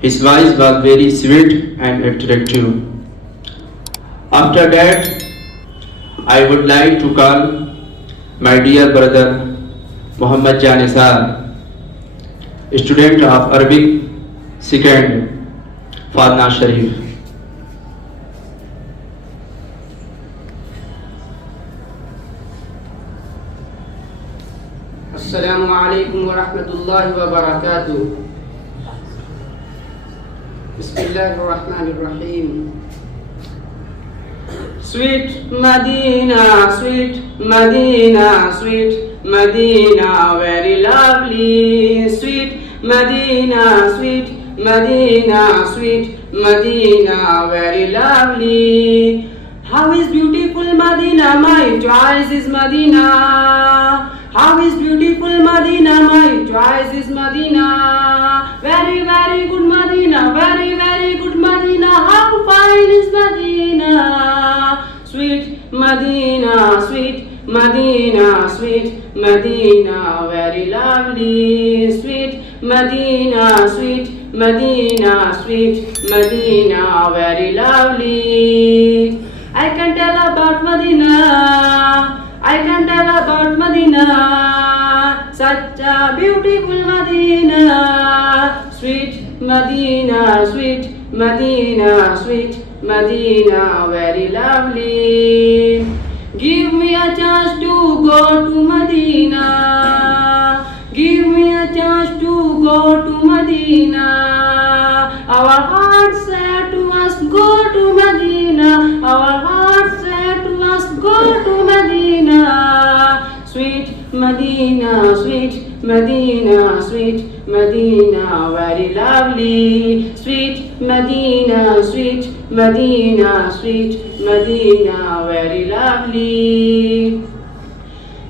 His voice was very sweet and attractive. After that, I would like to call my dear brother Muhammad Janisar, student of Arabic 2nd, Fadna Sharif. السلام عليكم ورحمة الله وبركاته. بسم الله الرحمن الرحيم. Sweet Medina, sweet Medina, sweet Medina, very lovely. Sweet Medina, sweet Medina, sweet Medina, very lovely. How is beautiful Medina, my choice is Medina. How is beautiful Medina, my choice is Medina. Very, very good Medina, very, very good Medina. How fine is Medina. Sweet Medina, sweet Medina, sweet Medina, very lovely. Sweet Medina, sweet Medina, sweet Medina, very lovely. I can tell about Medina. I can tell about Medina, such a beautiful Medina. Sweet Medina, sweet Medina, sweet Medina, very lovely. Give me a chance to go to Medina. Give me a chance to go to Medina. Our hearts say to us, go to Medina. Our hearts say to us, go to Medina. Sweet Medina, sweet Medina, sweet Medina, very lovely. Sweet Medina, sweet Medina, sweet Medina, very lovely.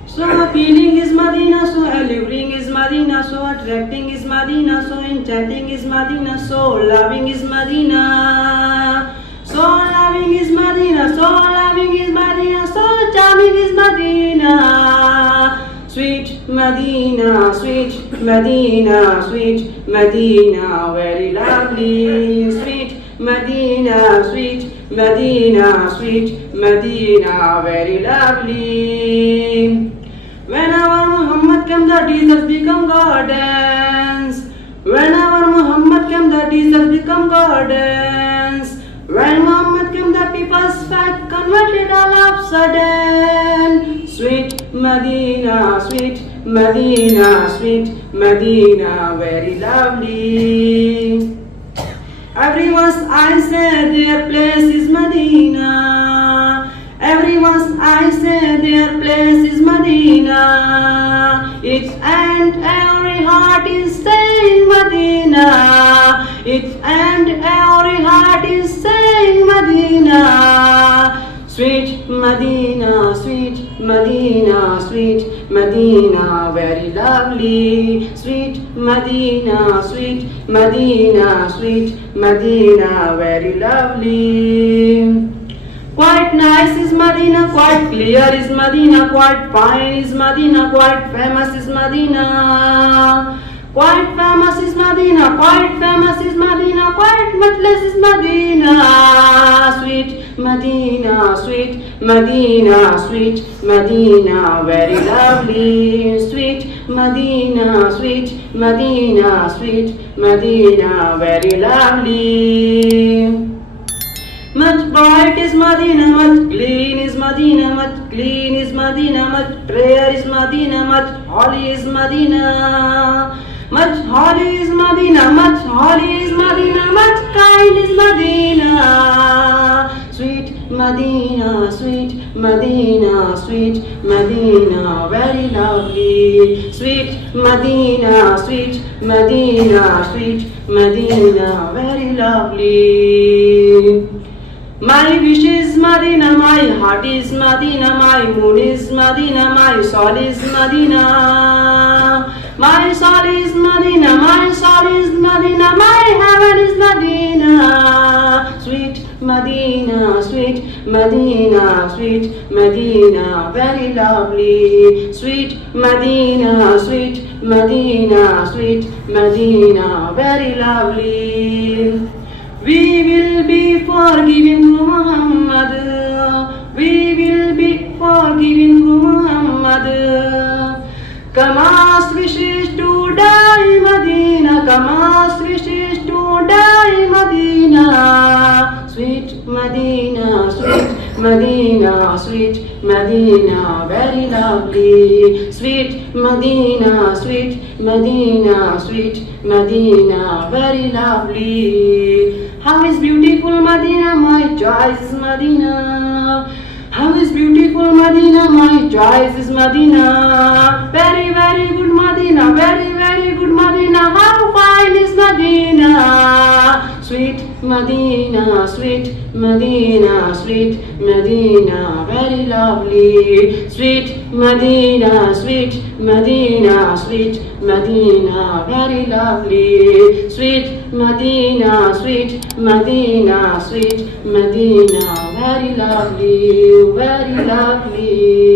So appealing is Medina, so alluring is Medina, so attracting is Medina, so enchanting is Medina, so loving is Medina. So loving is Medina, so loving is Medina, so charming is Medina. Sweet Medina, sweet Medina, sweet Medina, very lovely. Sweet Medina, sweet Medina, sweet Medina, very lovely. Whenever Muhammad came, the deserts become gardens. Whenever Muhammad came, the deserts become gardens. When Muhammad came, the people's fact converted all of sudden. Sweet Medina, sweet Medina, sweet Medina, very lovely. Everyone's eyes say their place is Medina. Everyone's eyes say their place is Medina. Each and every heart is saying Medina. Each and every heart is saying Medina. Sweet Medina, sweet Medina, sweet Medina, very lovely. Sweet Medina, sweet Medina, sweet Medina, very lovely. Quite nice is Medina, quite clear is Medina, quite fine is Medina, quite famous is Medina. Quite famous is Medina, quite famous is Medina, quite matchless is Medina. Sweet Medina, sweet Medina, sweet Medina, very lovely. Sweet Medina, sweet Medina, sweet Medina, very lovely. Much bright is Medina, much clean is Medina, much clean is Medina, much prayer is Medina, much holy is Medina. Much holy is Medina, much holy is Medina, much kind is Medina. Sweet Medina, sweet Medina, sweet Medina, very lovely. Sweet Medina, sweet Medina, sweet Medina, very lovely. My wish is Medina, my heart is Medina, my moon is Medina, my soul is Medina. My soul is Medina, my soul is Medina, my heaven is Medina. Sweet Medina, sweet Medina, sweet Medina, very lovely. Sweet Medina, sweet Medina, sweet Medina, very lovely. We will be forgiven to Muhammad. We will be forgiven to Muhammad. Kamas wishes to die Medina. Kamas wishes to die Medina. Sweet Medina, sweet Medina, sweet Medina, very lovely. Sweet Medina, sweet Medina, sweet Medina, very lovely. How is beautiful Medina, my choice is Medina. How is beautiful Medina, my choice is Medina. Very, very good Medina, very, very good Medina. How fine is Medina. Sweet Medina, sweet Medina, sweet Medina, very lovely. Sweet Medina, sweet Medina, sweet Medina, very lovely. Sweet Medina, sweet Medina, sweet Medina, very lovely, very lovely.